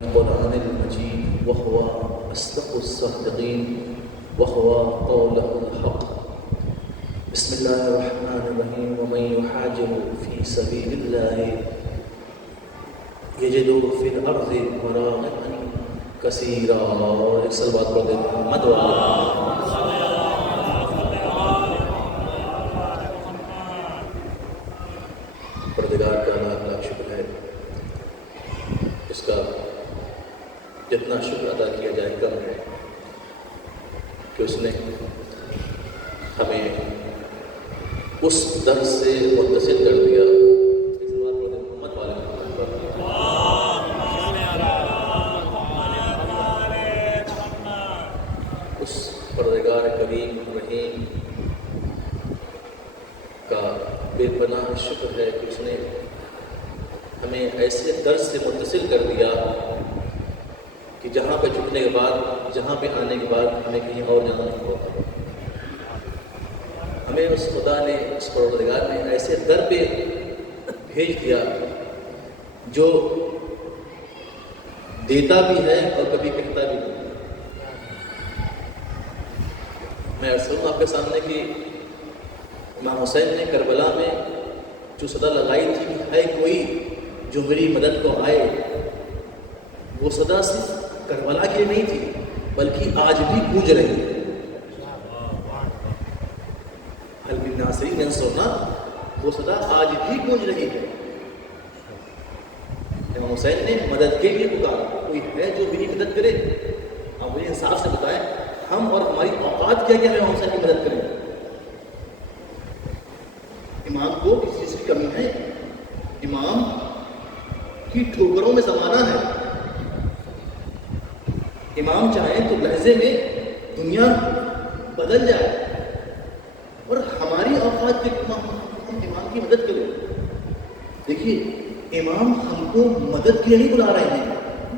القرآن المجيد وهو أصدق الصادقين وهو قوله الحق. بسم الله الرحمن الرحيم. ومن يحاجر في سبيل الله يجد في الأرض مراغما كثيرا. ایک صلوات پڑھ دیں محمد پروردگار کا لاکھ لاکھ شکر ہے. اس کا جتنا شکر ادا کیا جائے کم ہے کہ اس نے ہمیں اس در سے متصل کر دیا. اس پروردگار کریم رحیم کا بے پناہ شکر ہے کہ اس نے ہمیں ایسے در سے متصل کر دیا کہ جہاں پہ جھکنے کے بعد، جہاں پہ آنے کے بعد ہمیں کہیں اور جانا نہیں ہوتا. ہمیں اس خدا نے، اس پروردگار نے ایسے در پہ بھیج دیا جو دیتا بھی ہے اور کبھی کہتا بھی نہیں. میں عرض کروں آپ کے سامنے کہ امام حسین نے کربلا میں جو صدا لگائی تھی کہ ہے کوئی جو میری مدد کو آئے، وہ صدا صرف کربلا کے لیے نہیں تھی بلکہ آج بھی گونج رہی ہے. حل بالناصرین ینصرنا، وہ صدا آج بھی گونج رہی ہے. امام حسین نے مدد کے لیے پکارا، کوئی ہے جو میری مدد کرے؟ آپ مجھے انصاف سے بتائیں ہم اور ہماری اوقات کیا ہمیں امام حسین کی مدد کریں؟ امام کو کسی چیز کی کمی ہے؟ امام کی ٹھوکروں میں زمانہ ہے. امام چاہیں تو لحظے میں دنیا بدل جائے اور ہماری اوقات کے امام کی مدد کریں. دیکھیے امام ہم کو مدد کے لیے نہیں بلا رہے ہیں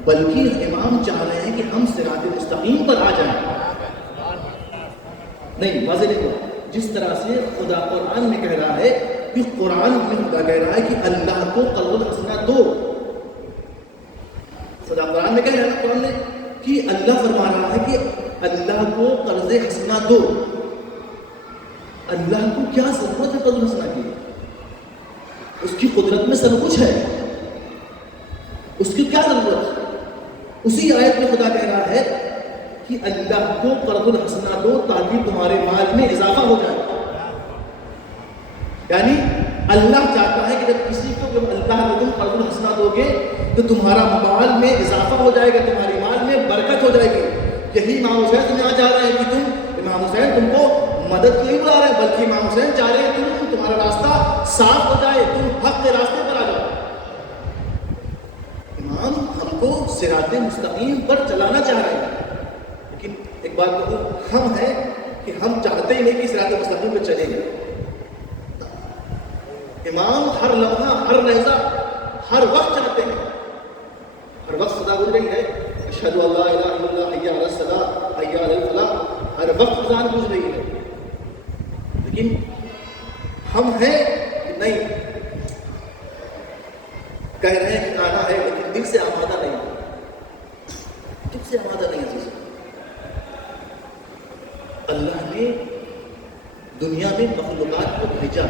بلکہ امام چاہ رہے ہیں کہ ہم صراط مستقیم پر آ جائیں. نہیں واضح نہیں ہوا. جس طرح سے خدا قرآن میں کہہ رہا ہے کہ قرآن میں خدا کہہ رہا ہے کہ اللہ کو قرض الحسنہ دو. خدا قرآن میں کہہ رہا ہے قرآن نے کہ اللہ فرما رہا ہے کہ اللہ کو قرض حسنہ دو. اللہ کو کیا ضرورت ہے قرض حسنہ کی؟ اس کی قدرت میں سب کچھ ہے. اس کی کیا ضرورت ہے؟ اسی آیت میں خدا کہہ رہا ہے کہ اللہ کو قرض الحسنہ دو تاکہ تمہارے مال میں اضافہ ہو جائے. یعنی اللہ چاہتا ہے کہ جب کسی کو جب اللہ کو تم قرض الحسنہ دو گے تو تمہارا مال میں اضافہ ہو جائے گا، تمہارے مال میں برکت ہو جائے گی. یہی امام حسین سمجھنا چاہ رہے ہیں کہ امام حسین تم کو مدد کے لیے بلا رہے ہیں بلکہ امام حسین چاہ رہے ہیں تمہارا راستہ صاف ہو جائے، تم حق کے راستے پر آ جاؤ. امام ہم کو صراط مستقیم پر چلانا چاہ رہے ہیں. لیکن ایک بات کہوں، ہم ہیں کہ ہم چاہتے ہی نہیں کہ صراط مستقیم پہ چلیں گے. امام ہر لمحہ، ہر لحظہ، ہر وقت چاہتے ہیں. ہر وقت صدا گونج رہی ہے اشہد ان لا الہ الا اللہ حی علی الصلاۃ حی علی الفلاح. ہر وقت اذان گونج رہی ہے. لیکن ہم ہیں کہ نہیں، کہہ رہے ہیں کہ آنا ہے لیکن دل سے آمادہ نہیں. دل سے آمادہ نہیں عزیز. اللہ نے دنیا میں مخلوقات کو بھیجا.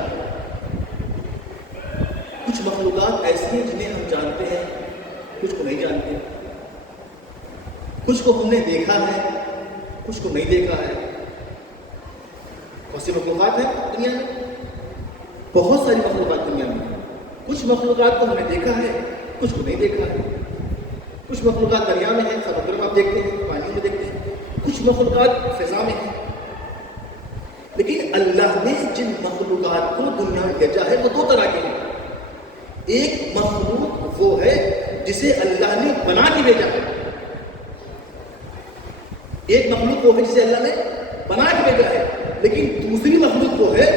کچھ مخلوقات ایسی ہیں جنہیں ہم جانتے ہیں، کچھ کو نہیں جانتے. کچھ کو ہم نے دیکھا ہے، کچھ کو نہیں دیکھا ہے. بہت سی مخلوقات ہیں دنیا میں، بہت ساری مخلوقات دنیا میں. کچھ مخلوقات کو ہم نے دیکھا ہے، کچھ کو نہیں دیکھا ہے. کچھ مخلوقات دریا میں ہیں، سمندر میں آپ دیکھتے ہیں، پانی میں دیکھتے ہیں. کچھ مخلوقات فضا میں ہیں. لیکن اللہ نے جن مخلوقات کو دنیا میں بھیجا ہے وہ دو طرح کے ہیں. ایک مخلوق وہ ہے جسے اللہ نے بنا کے بھیجا ہے. ایک مخلوق وہ ہے جسے اللہ نے بنا کے بھیجا ہے. لیکن دوسری مخلوق وہ ہے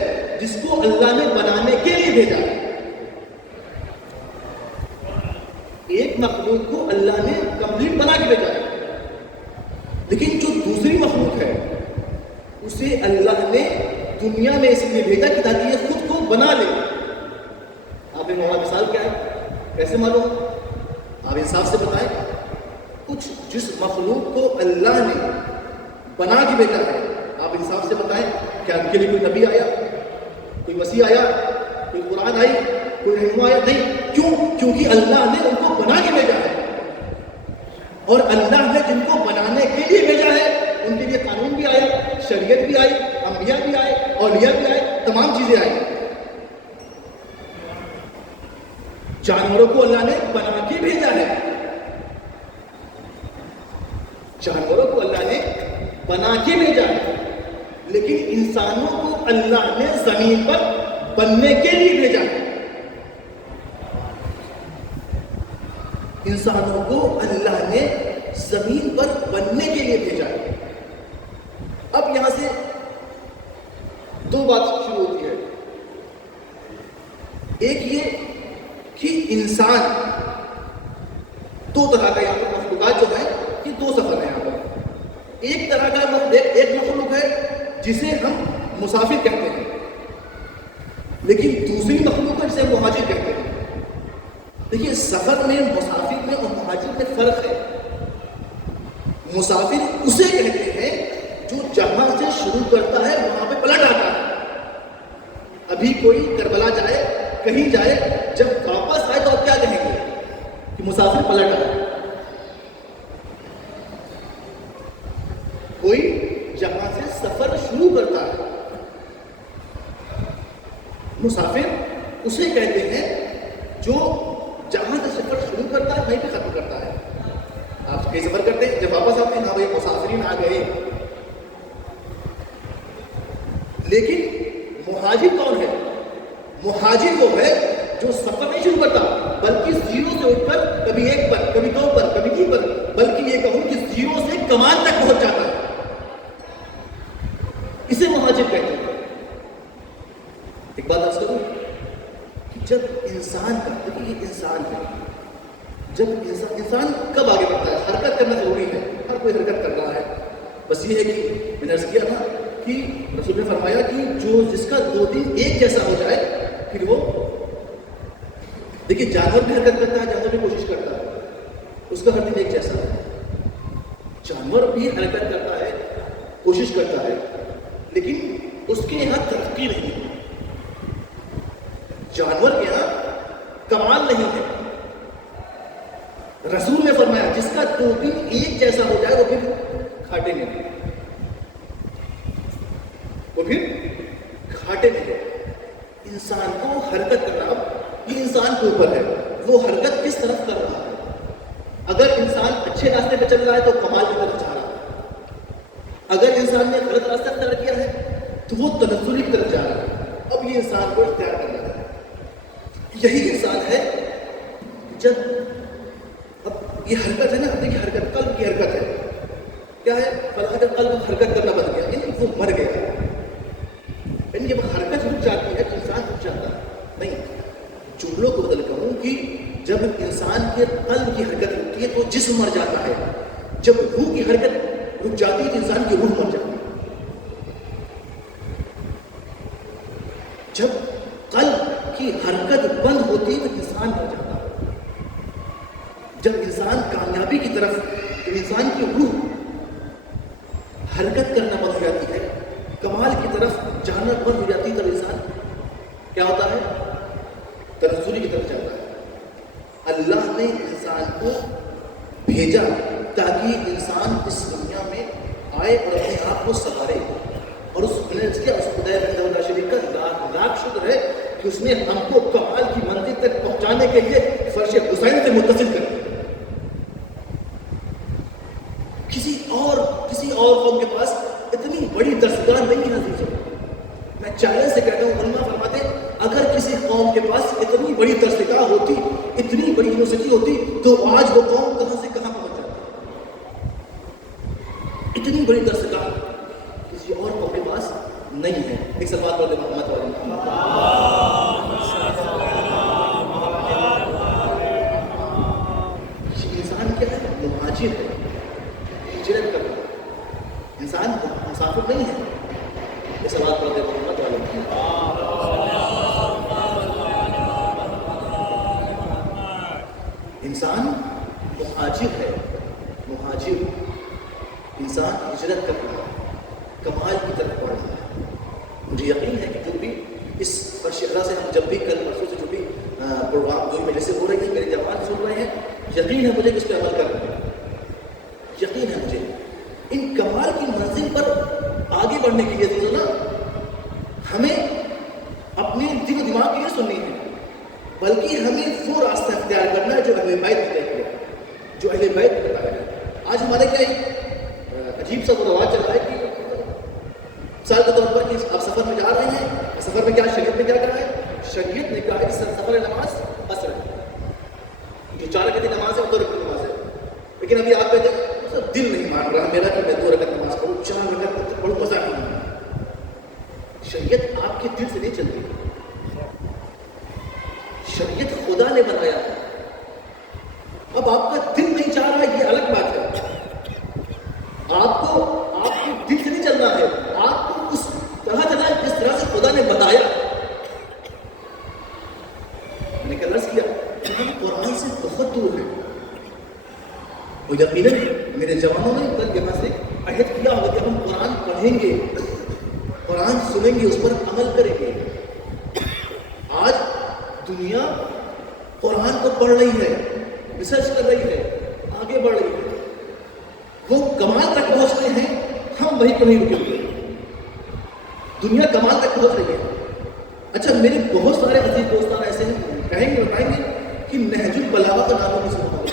جس کو اللہ نے بنانے کے لیے بھیجا ہے. ایک مخلوق کو اللہ نے کمپلیٹ بنا کے بھیجا ہے، لیکن جو دوسری مخلوق ہے اسے اللہ نے دنیا میں اس لیے بھیجا کہ تاکہ یہ خود کو بنا لے. آپ نے مولا مثال کیا ہے؟ کیسے معلوم؟ آپ انصاف سے بتائیں. جس مخلوق کو اللہ نے بنا کے بھیجا ہے، آپ انصاف سے بتائیں، کیا ان کے لیے کوئی نبی آیا، کوئی مسیح آیا، کوئی قرآن آئی، کوئی رہنما آیا؟ نہیں. کیوں؟ کیونکہ اللہ نے ان کو بنا کے بھیجا ہے، اور اللہ نے جن کو بنانے کے لیے بھیجا ہے ان کے لیے قانون بھی آیا، شریعت بھی آئی، انبیاء بھی آئے، اولیاء بھی آئے، تمام چیزیں آئی. جانوروں کو اللہ نے بنا کے بھیجا ہے، جانوروں کو اللہ نے بنا کے بھیجا ہے، لیکن انسانوں کو اللہ نے زمین پر بننے کے لیے بھیجا ہے. انسانوں کو اللہ نے زمین پر بننے کے لیے بھیجا ہے. اب یہاں سے دو بات شروع ہوتی ہے. ایک یہ کہ انسان دو طرح کا، یہاں پر مخلوقات جو ہے یہ دو سفر ہیں. یہاں پر ایک طرح کا ایک مخلوق ہے جسے ہم مسافر کہتے ہیں، لیکن دوسری مخلوق ہے جسے مہاجر کہتے ہیں. دیکھیے، سفر میں مسافر میں اور مہاجر میں فرق ہے. مسافر اسے کہتے ہیں جو جہاں سے شروع کرتا ہے وہاں پہ پلٹ آتا ہے. ابھی کوئی کربلا جائے، کہیں جائے، جب واپس آئے تو آپ کیا کہیں گے؟ کہ مسافر پلٹ آئے. کوئی جہاں سے سفر شروع کرتا ہے، مسافر اسے کہتے ہیں جو جہاں سے سفر شروع کرتا ہے وہیں پہ ختم کرتا ہے. آپ کہیں سفر کرتے ہیں، جب واپس آتے ہیں، ہاں بھائی مسافرین آ گئے. لیکن مہاجر کون ہے؟ مہاجر وہ ہے جو سفر نہیں شروع کرتا، بلکہ زیرو سے اٹھ کر کبھی ایک پر، کبھی دو پر، کبھی تین پر، بلکہ یہ کہوں کہ زیرو سے کمال تک پہنچ جاتا ہے. اسے مہاجر کہتے ہیں. ایک بات عرض کروں کہ جب انسان کا، دیکھیے یہ انسان ہے، جب انسان کب آگے بڑھتا ہے؟ حرکت کرنا ضروری ہے، ہر کوئی حرکت کر رہا ہے. بس یہ ہے کہ میں نے عرض کیا تھا کہ رسول نے فرمایا کہ جس کا 2 دن ایک جیسا ہو جائے پھر وہ، دیکھیے جانور بھی حرکت کرتا ہے، جانور بھی کوشش کرتا ہے، اس کا ہر دن ایک جیسا ہے. جانور بھی حرکت کرتا ہے، کوشش کرتا ہے، لیکن اس کے یہاں ترقی نہیں ہے. جانور کے یہاں کمال نہیں ہے. رسول نے فرمایا جس کا 2 دن ایک جیسا ہو جائے وہ پھر کھاٹے میں، وہ پھر کھاٹے میں. انسان کو حرکت کرنا، اب یہ انسان کے اوپر ہے وہ حرکت کس طرف کر رہا ہے. اگر انسان اچھے راستے پہ چل رہا ہے تو کمال کی طرف جا رہا ہے. اگر انسان نے غلط راستہ اختیار کیا ہے تو وہ تنزلی کی طرف جا رہا ہے. اب یہ انسان کو اختیار کرنا ہے. یہی انسان ہے جب اب یہ حرکت ہے نا، دیکھیے حرکت قلب کی حرکت ہے. کیا ہے؟ فلاں کا قلب حرکت کرنا بند گیا، یعنی وہ مر گیا. یعنی جب حرکت رک جاتی ہے تو انسان رک جاتا ہے. نہیں، جملوں کو بدل کہوں کہ جب انسان کے قلب کی حرکت رکتی ہے تو جسم مر جاتا ہے. جب روح کی حرکت رک جاتی ہے تو انسان کی روح مر جاتی ہے. جب قلب کی حرکت بند ہوتی ہے تو انسان مر جاتا ہے. جب انسان کامیابی کی طرف، جب انسان کی روح حرکت کرنا بند ہو جاتی ہے، کمال کی طرف جانا بند ہو جاتی ہے، تب انسان کیا ہوتا ہے؟ تنزلی کی طرف جاتا ہے. اللہ نے انسان کو بھیجا تاکہ انسان اس دنیا میں آئے اور اپنے آپ کو سنوارے. اور اس خدا اللہ شریف کا لاکھ شکر ہے کہ اس نے ہم کو کمال کی منزل تک پہنچانے کے لیے فرش حسین سے متصل کر دیا. کسی اور قوم کے پاس اتنی بڑی درسگاہ نہیں ہے. میں چیلنج سے کہتا ہوں، علماء فرماتے ہیں اگر کسی قوم کے پاس اتنی بڑی درسگاہ ہوتی، اتنی بڑی یونیورسٹی ہوتی تو آج وہ قوم کہاں سے کہاں پہنچ جاتی. اتنی بڑی درسگاہ کسی اور قوم کے پاس نہیں ہے. ایک سوال بولے محمد والے انسان کیا ہے؟ مہاجر ہے، ہجرت کر رہا ہے. انسان مسافر نہیں ہے. یہ سوال پڑھتے محمد والے انسان مہاجر ہے. واجب انسان ہجرت کر رہا ہے، کمال کی طرف بڑھ رہا ہے. مجھے یقین ہے کہ جو بھی اس فرش اعلیٰ سے ہم جب بھی کل پرسوں سے جو بھی پروگرام جو بھی مجلسیں ہو رہی ہیں، میرے جماعت سن رہے ہیں، یقین ہے مجھے کہ اس پہ عمل کر رہے ہیں. یقین ہے مجھے ان کمال کی منزل پر آگے بڑھنے کے لیے نا ہمیں اپنے دل و دماغ کی نہیں سننی ہے، بلکہ ہمیں وہ راستہ اختیار کرنا ہے جو اہل بیت نے طے کیا، جو اہل بیت نے بتایا ہے. آج ہمارے کیا ایک عجیب سا رواج چل رہا ہے کہ مثال کے طور پر کہ آپ سفر میں جا رہے ہیں، سفر میں کیا شریعت میں کیا کہا ہے؟ شریعت نے کہا ہے کہ سفر نماز اثر ہے، جو 4 رکعت کی نماز ہے وہ 2 رکعت کی نماز ہے. لیکن ابھی آپ کہتے ہیں دل نہیں مان رہا میرا کہ میں 2 رکعت نماز کروں، 4 رکعت بڑا مزہ نہیں. شریعت آپ کے دل سے نہیں چلتی، شریعت خدا نے بنایا. اب آپ کا دل نہیں چاہ رہا یہ الگ بات ہے. آپ کو آپ کے دل سے نہیں چلنا ہے، آپ کو اس طرح چلنا ہے جس طرح سے خدا نے بتایا. میں نے کل عرض کیا کہ ہم قرآن سے بہت دور ہیں. وہ یقیناً میرے جوانوں نے کل یہاں سے عہد کیا ہوگا کہ ہم قرآن پڑھیں گے، قرآن سنیں گے، اس پر عمل کریں گے. آج دنیا قرآن کو پڑھ رہی ہے، ریسرچ کر رہی ہے، آگے بڑھ رہی ہے، وہ کمال تک پہنچ رہے ہیں، ہم وہیں کو نہیں رکیں گے. دنیا کمال تک پہنچ رہی ہے. اچھا میرے بہت سارے عزیز دوستان ایسے ہیں کہیں گے بتائیں گے کہ نہج البلاغہ کا نام نہیں سنا ہوگا،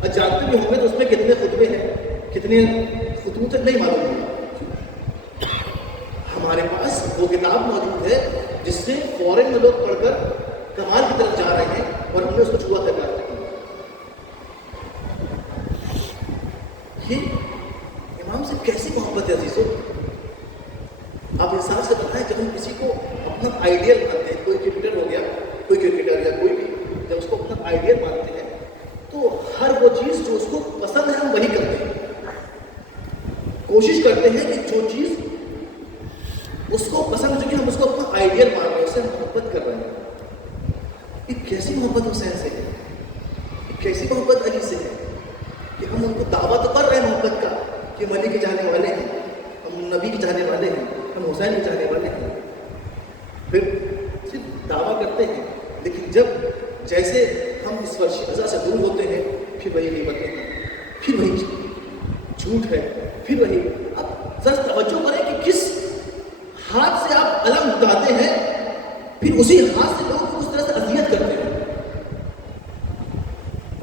اور جانتے بھی ہوں گے تو اس میں کتنے خطبے ہیں، کتنے خطبوں تک نہیں معلوم ہوگا. ہمارے پاس وہ کتاب موجود ہے جس سے فورن میں لوگ پڑھ کر کمال کی طرف جا رہے ہیں اور ہم نے اس کو چھوا کر رکھا. یہ امام سے کیسی محبت ہے عزیزوں. آپ انسان سے بتائیں جب ہم کسی کو اپنا آئیڈیل مانتے ہیں، کوئی کرکٹر ہو گیا، کوئی کرکٹر یا کوئی بھی جب اس کو اپنا آئیڈیل مانتے ہیں تو ہر وہ چیز جو اس کو پسند ہے ہم وہی کرتے ہیں. کوشش کرتے ہیں کہ جو چیز اس کو پسند ہو چکی ہم اس کو اپنا آئیڈیل مان رہے ہیں، اس سے محبت کر رہے ہیں. یہ کیسی محبت حسین سے ہے، یہ کیسی محبت علی سے ہے کہ ہم ان کو دعویٰ تو کر رہے ہیں محبت کا کہ ہم علی کے چاہنے والے ہیں، ہم نبی کے چاہنے والے ہیں، ہم حسین کے چاہنے والے ہیں. پھر صرف دعویٰ کرتے ہیں، لیکن جب جیسے ہم اس فرش اعلیٰ سے دور ہوتے ہیں پھر وہی غیبتیں ہیں، پھر وہی جھوٹ ہے، پھر وہی. اب ذرا توجہ کریں کہ کس ہاتھ سے آپ علم اٹھاتے ہیں، پھر اسی ہاتھ سے لوگوں کو اس طرح سے اذیت کرتے ہیں.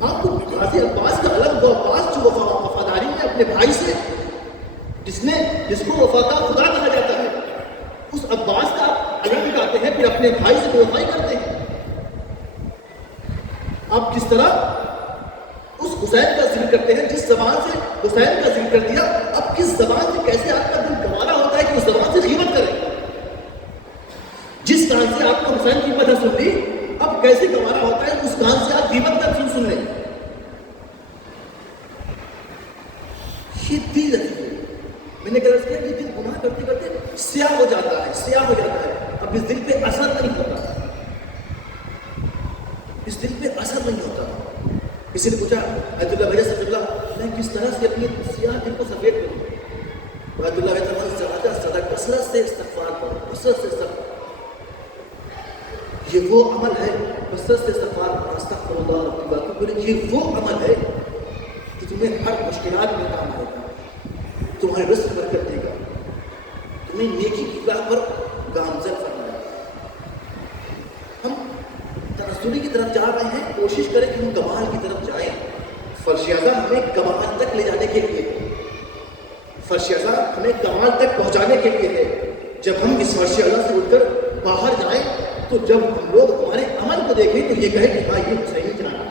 آپ کو غازی عباس کا علم، وہ عباس جو وفاداری میں اپنے بھائی سے جس کو وفادار خدا کہا جاتا ہے، اس عباس کا آپ علم اٹھاتے ہیں، پھر اپنے بھائی سے بے وفائی کرتے ہیں. آپ کس طرح اس حسین کا ذکر کرتے ہیں جس زبان سے حسین کا ذکر کر دیا، اب کس زبان سے کیسے آپ کا دل گوارا ہوتا ہے کہ اس زبان سے غیبت کریں. جس کان سے آپ کو حسین کی مدح سن لی، اب کیسے گوارا ہوتا ہے اس کان سے آپ غیبت کا سن لیں. یہ دل ہے. میں نے کہا کہ یہ دل گناہ کرتے کرتے سیاہ ہو جاتا ہے، سیاہ ہو جاتا ہے. اب اس دل پہ اثر نہیں ہوتا، اس دل پہ اثر نہیں ہوتا. کسی نے پوچھا ایت اللہ بھائی صلی اللہ میں کس طرح سے اپنی سیاہ دل کو سفید کروں؟ ایت اللہ بھائی زیادہ کثرت سے استغفار کرو، کثرت سے استغفار. یہ وہ عمل ہے، کثرت سے استغفار کرو، استغفر اللہ رب العالمین. یہ وہ عمل ہے کہ تمہیں ہر مشکلات میں کام آئے گا، تمہارے رزق برکت دے گا، تمہیں نیکی کی راہ پر گامزن فرمائے گا. ہم تنزلی کی طرف جا رہے ہیں، کوشش کریں کہ ہم کمال کی طرف جائیں. فرش اعلیٰ ہمیں کمال تک لے جانے کے لیے، فرش اعلیٰ ہمیں کمال تک پہنچانے کے لیے ہے. جب ہم اس فرش اعلیٰ سے اٹھ کر باہر جائیں تو جب ہم لوگ ہمارے عمل کو دیکھیں تو یہ کہیں کہ ہاں یہ حسینی جانا.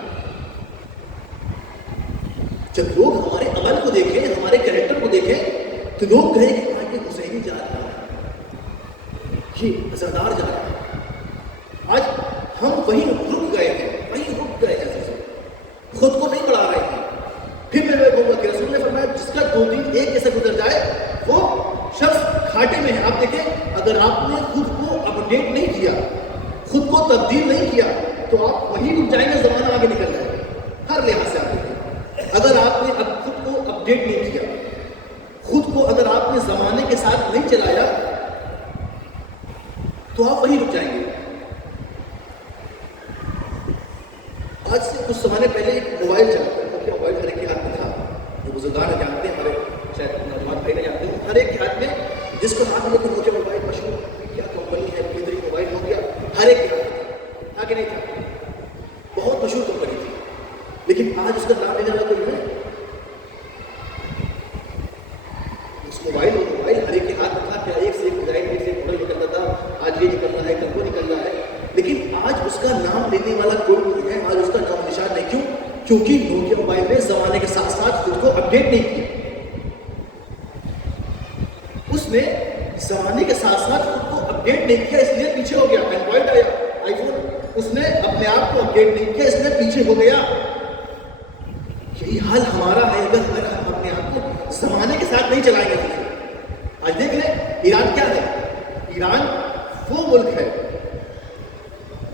جب لوگ ہمارے عمل کو دیکھیں، ہمارے کریکٹر کو دیکھیں تو لوگ کہیں کہ ہاں یہ حسینی جا رہا ہے، یہ عزادار جا رہا ہے. آج ہم وہیں رک گئے ہیں، خود کو نہیں بڑھا رہے ہیں. پھر میں کہوں گا کہ رسول نے فرمایا جس کا 2 دن ایک ایسے گزر جائے وہ شخص کھاٹے میں ہے. آپ دیکھیں اگر آپ نے خود کو اپڈیٹ نہیں کیا، خود کو تبدیل نہیں کیا تو آپ وہیں رک جائیں گے، زمانہ آگے نکل جائے گا. ہر لحاظ سے آپ دیکھیں اگر آپ نے اب خود کو اپڈیٹ نہیں کیا، خود کو اگر آپ نے زمانے کے ساتھ نہیں چلایا تو آپ وہیں رک جائیں گے۔ آج سے کچھ زمانے پہلے ایک موبائل چلتا تھا، کیا موبائل ہر ایک کے ہاتھ میں تھا، جو بزرگان جانتے ہیں، ہمارے شاید نوجوان بھائی نہیں جانتے ہیں، ہر ایک کے ہاتھ میں، جس کو ہاتھ میں نوکیا موبائل مشہور کیا کمپنی ہے، کوئی موبائل ہو گیا، ہر ایک کے ہاتھ تھا کہ نہیں تھا، بہت مشہور کمپنی تھی، لیکن آج اس کا نام لینے والا کوئی نہیں۔ اس موبائل ہر ایک کے ہاتھ میں تھا، کیا ایک سے ایک ڈیزائن، ایک سے ایک ماڈل نکلتا تھا، آج یہ نکلنا ہے، کل وہ نکلنا ہے، لیکن آج اس کا نام لینے والا کوئی نہیں ہے، آج اس کا نام نشان نہیں۔ کیوں؟ کیونکہ نوکیا موبائل نے زمانے کے ساتھ ساتھ خود کو اپڈیٹ نہیں کیا، اس نے زمانے کے ساتھ ساتھ خود کو اپڈیٹ نہیں کیا، اس لیے پیچھے ہو گیا۔ اینڈرائڈ آیا، آئی فون، اس نے اپنے آپ کو اپڈیٹ نہیں کیا، اس لیے پیچھے ہو گیا۔ یہی حال ہمارا ہے اگر ہم اپنے آپ کو زمانے کے ساتھ نہیں چلائیں گے۔ آج دیکھ لیں ایران کیا ہے، ایران وہ ملک ہے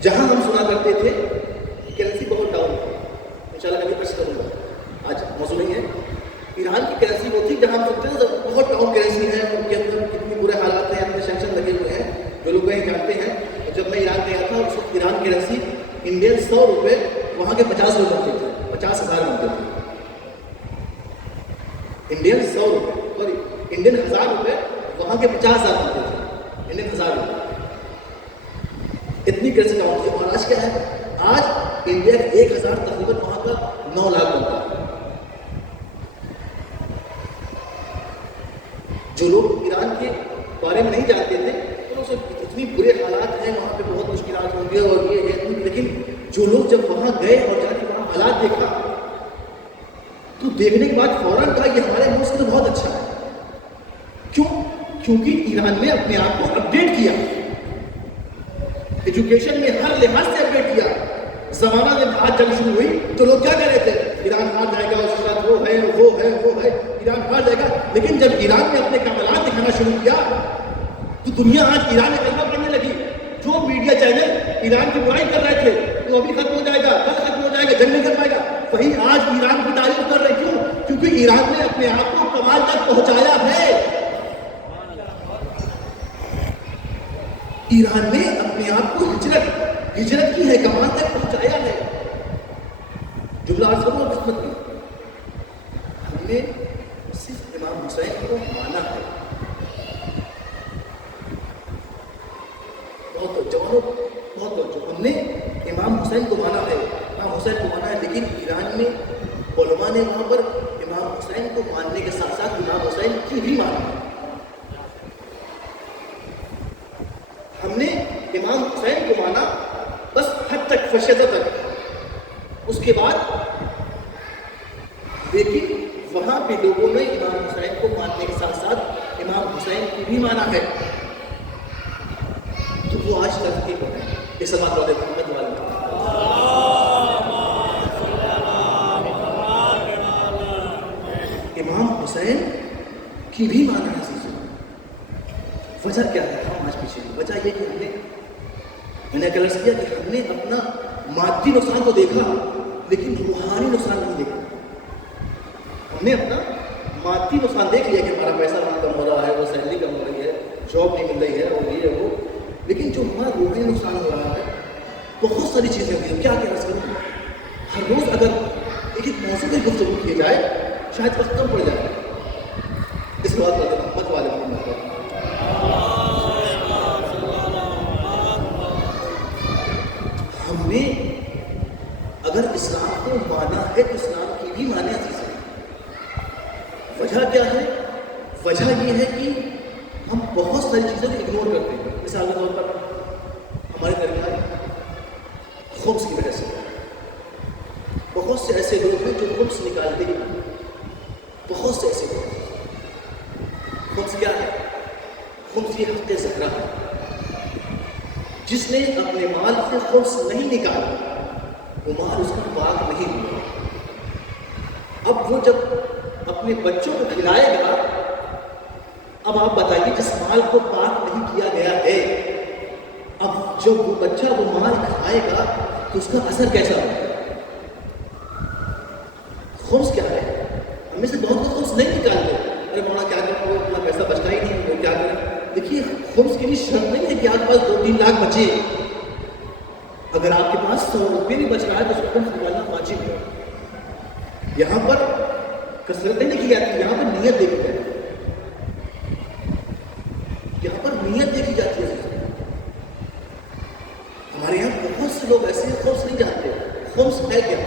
جہاں ہم سنا کرتے تھے کرنسی بہت ڈاؤن ہے، انشاءاللہ کبھی ٹچ کروں گا، آج موضوع نہیں ہے۔ ایران کی کرنسی وہ تھی جہاں ہم سنتے تھے بہت ڈاؤن کرنسی ہے، ان کے اندر کتنی برے حالات ہیں، اپنے سینکشن لگے ہوئے ہیں، جو لوگ کہیں جانتے ہیں۔ جب میں ایران گیا تھا اس وقت ایران کی کرنسی انڈین 100 روپے وہاں کے 50 روپے بنتے تھے، 50,000 بنتے تھے، انڈین 100 روپے، سوری انڈین 1000 روپے وہاں کے 50,000 بنتے تھے، انڈین 1000 روپے، اتنی کرنسی ڈاؤن تھی۔ اور آج کیا ہے، آج انڈیا کا 1000 تقریباً وہاں کا 9 لاکھ بنتا ہے۔ جو لوگ ایران کے بارے میں نہیں جانتے تھے تو اسے اتنی برے حالات ہیں وہاں پہ، بہت مشکلات ہوں گے اور یہ ہے، لیکن جو لوگ جب وہاں گئے اور جا کے وہاں حالات دیکھا تو دیکھنے کے بعد فوراً کہا یہ ہمارے ملک سے تو بہت اچھا ہے۔ کیوں؟ کیونکہ ایران نے اپنے آپ کو اپڈیٹ کیا، ایجوکیشن میں ہر لحاظ سے اپڈیٹ کیا۔ زمانہ جب آج جنگ شروع ہوئی تو لوگ کیا کہہ رہے تھے، ایران ہار جائے گا، اس کے ساتھ وہ ہے وہ ہے وہ ہے، ایران ہار جائے گا۔ لیکن جب ایران نے اپنے کمالات دکھانا شروع کیا تو دنیا آج ایران میں کلمہ پڑھنے لگی۔ جو میڈیا چینل ایران کی برائی کر رہے تھے وہ ابھی ختم ہو جائے گا، کل ختم ہو جائے گا، جنگ نہیں کر پائے گا، وہی آج ایران کی تعریف کر رہے۔ کیوں؟ کیونکہ ایران نے اپنے آپ کو کمال تک پہنچایا ہے۔ ایران نے اپنے آپ کو ہجرت کی ہے، کمال تک پہنچایا ہے۔ جملہ عرض کروں اور خدمت کی، ہم نے صرف امام حسین کو مانا ہے۔ بہت جوانوں، بہت بچوں، ہم نے امام حسین کو مانا ہے، امام حسین کو مانا ہے، لیکن ایران میں علماء نے وہاں پر امام حسین کو ماننے کے ساتھ ساتھ امام حسین کی بھی مانا ہے۔ ہم نے امام حسین کو مانا بس حد تک، فشدہ تک، اس کے بعد لیکن وہاں پہ لوگوں نے امام حسین کو ماننے کے ساتھ ساتھ امام حسین کی بھی مانا ہے، تو وہ آج تک کے بنے یہ سماعت والے محمد والے امام حسین کی بھی مانا ہے۔ وجہ کیا ہے؟ ہم آج پیچھے، وجہ یہ کہ میں نے عرض کیا کہ ہم نے اپنا مادی نقصان تو دیکھا لیکن روحانی نقصان نہیں دیکھا۔ ہم نے اپنا مادی نقصان دیکھ لیا کہ ہمارا پیسہ وہاں کم ہو رہا ہے، وہ سیلری کم ہو رہی ہے، جاب نہیں مل رہی ہے، اور یہ ہے وہ، لیکن جو ہمارا روحانی نقصان ہو رہا ہے بہت ساری چیزیں ہوئی ہیں۔ کیا عرض کروں، ہر روز اگر ایک موضوع پر گفتگو کی جائے شاید وقت کم پڑ جائے۔ اس کے بعد محمد والے ہم نے اگر اسلام کو مانا ہے تو اسلام کی بھی مانے عزیز ہے۔ وجہ کیا ہے؟ وجہ یہ ہے کہ ہم بہت ساری چیزوں کو اگنور کرتے ہیں۔ مثال کے طور پر ہمارے درمیان خبز کی وجہ سے بہت سے ایسے لوگ ہیں جو خبز نکالتے ہی نہیں، بہت سے ایسے لوگ۔ خبز کیا ہے؟ خبز یہ حق زہرا ہے، جس نے اپنے مال سے خبز نہیں نکالا وہ مال اس کا پاک نہیں ہوا۔ اب وہ جب اپنے بچوں کو کھلائے گا، اب آپ بتائیے جس مال کو پاک نہیں کیا گیا ہے، اب جب وہ بچہ وہ مال کھائے گا تو اس کا اثر کیسا ہوگا؟ خبز کیا ہے؟ ہم میں سے بہت لوگ اتنی شرم نہیں ہے کہ آپ کے پاس 2-3 لاکھ بچے؟ اگر آپ کے پاس 100 روپئے بھی بچ رہا ہے تو اس کو نکالنا واجب ہے. یہاں پر کثرتیں نہیں کی جاتی، یہاں پر نیت دیکھی جاتی ہے. یہاں پر نیت دیکھی جاتی ہے. ہمارے یہاں بہت سے لوگ ایسے ہیں خمس نہیں جانتے. خمس ہے کیا؟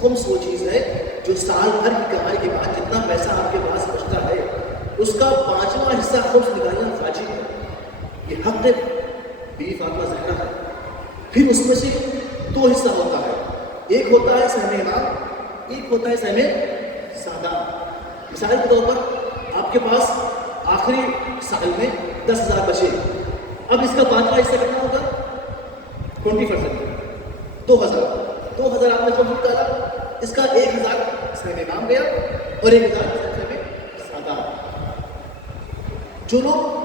خمس وہ چیز ہے جو سال بھر کی کمائی کے بعد جتنا پیسہ آپ کے پاس بچتا ہے اس کا 5واں حصہ خمس نکالنا واجب ہے. یہ حق ہے بیوی فاطمہ زہرا ہے. پھر اس میں سے 2 حصہ ہوتا ہے. ایک ہوتا ہے سہم امام، ایک ہوتا ہے سہم سادہ. مثال کے طور پر آپ کے پاس آخری سال میں 10,000 بچے، اب اس کا 5واں حصہ کتنا ہوگا؟ 20%، 2,000 آپ نے خمس نکالا. اس کا 1,000 سہم امام گیا اور 1,000 سہم سادہ. جو لوگ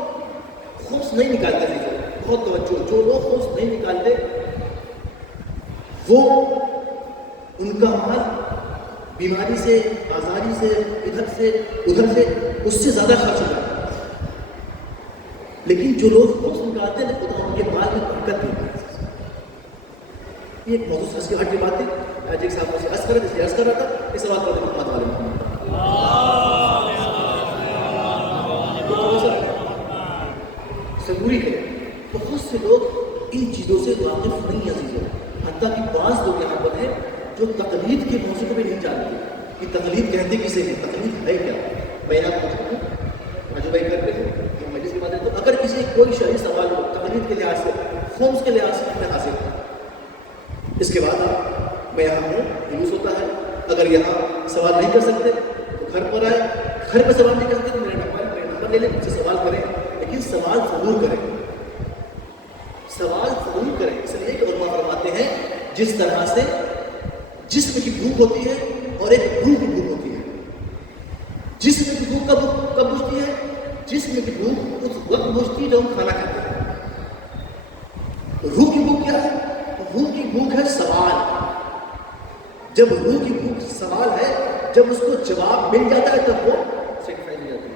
خمس نہیں نکالتے ہیں، بہت توجہ، جو لوگ خمس نہیں نکالتے وہ ان کا مال بیماری سے، آزاری سے، ادھر سے ادھر سے اس سے زیادہ خرچ ہو جاتا ہے. لیکن جو لوگ خمس نکالتے ہیں خدا ان کے مال میں برکت دیتا ہے. یہ ایک موضوع سمجھ کے ہٹ کی بات تھی. آج ایک صاحب سے عرض کر رہا تھا اس سوال پر محمد علیہ ضروری ہے. بہت سے لوگ ان چیزوں سے واقف نہیں عزیزوں. حتیٰ کہ بعض لوگ یہاں پر ہیں جو تقلید کے موضوع کو بھی نہیں جانتے کہ تقلید کہتے کسے ہیں، تقلید ہے کیا. میں آپ پوچھتا ہوں راجو بھائی کرتے ہیں مجلس کی بات ہے، تو اگر کسی کوئی شرعی سوال ہو تقلید کے لحاظ سے، خمس کے لحاظ سے، میں حاصل اس کے بعد آپ میں یہاں ہوں جلوس ہوتا ہے. اگر یہاں سوال نہیں کر سکتے تو گھر پر آئے. گھر پہ سوال نہیں کرتے تو میرا نمبر لے لیں، مجھ سے سوال کریں. لیکن سوال ضرور کریں، سوال ضرور کریں. اس لیے کہ علماء فرماتے ہیں جس طرح سے جسم کی بھوک ہوتی ہے اور ایک روح کی بھوک ہوتی ہے. جسم کی بھوک کب بجھتی ہے؟ جسم کی بھوک اس وقت بجھتی ہے جب ہم کھانا کھاتے ہیں. روح کی بھوک کیا ہے؟ روح کی بھوک ہے سوال. جب روح کی بھوک سوال ہے، جب اس کو جواب مل جاتا ہے تب وہ سیٹسفائی ہو جاتی ہے.